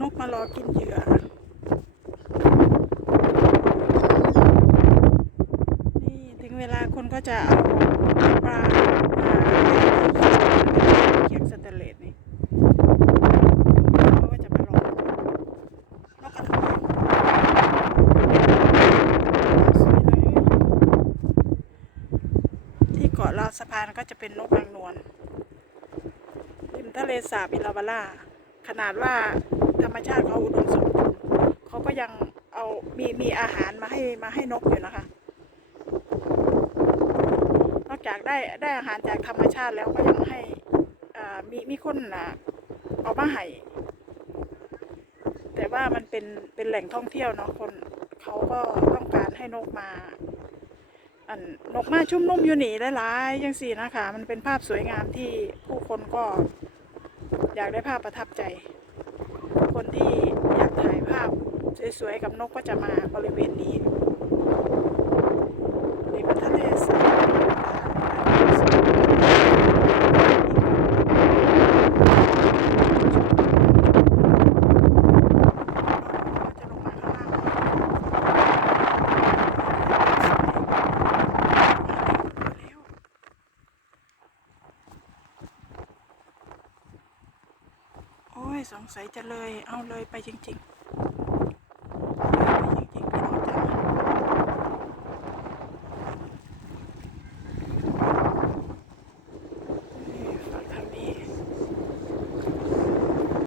นกมารอกินเหยื่อ นี่ถึงเวลาคนก็จะเอาปลามาเขียงสแตนเลสนี่เขาก็จะมารอนกกระทงสวยเลยที่เกาะลาวสะพานก็จะเป็นนกนางนวลริมทะเลสาบอิลาวาล่า ขนาดว่าธรรมชาติเขาอุดมสมบูรณ์เขาก็ยังเอามีมีอาหารมาให้มาให้นกอยู่นะคะ นอกจากได้ได้อาหารจากธรรมชาติแล้วก็ยังให้มีมีคนนะเอามาให้แต่ว่ามันเป็นเป็นแหล่งท่องเที่ยวเนาะคนเขาก็ต้องการให้นกมาอันนกมาชุ่มนุ่มอยู่หนีหลายๆยังสี่นะคะ มันเป็นภาพสวยงามที่ผู้คนก็ อยากได้ภาพประทับใจ คนที่อยากถ่ายภาพสวยๆกับนกก็จะมาบริเวณนี้ริมทะเลสาบจะลงมาข้างล่างโอ้ ยสงสัยจะเลยเอาเลยไปจริง ๆ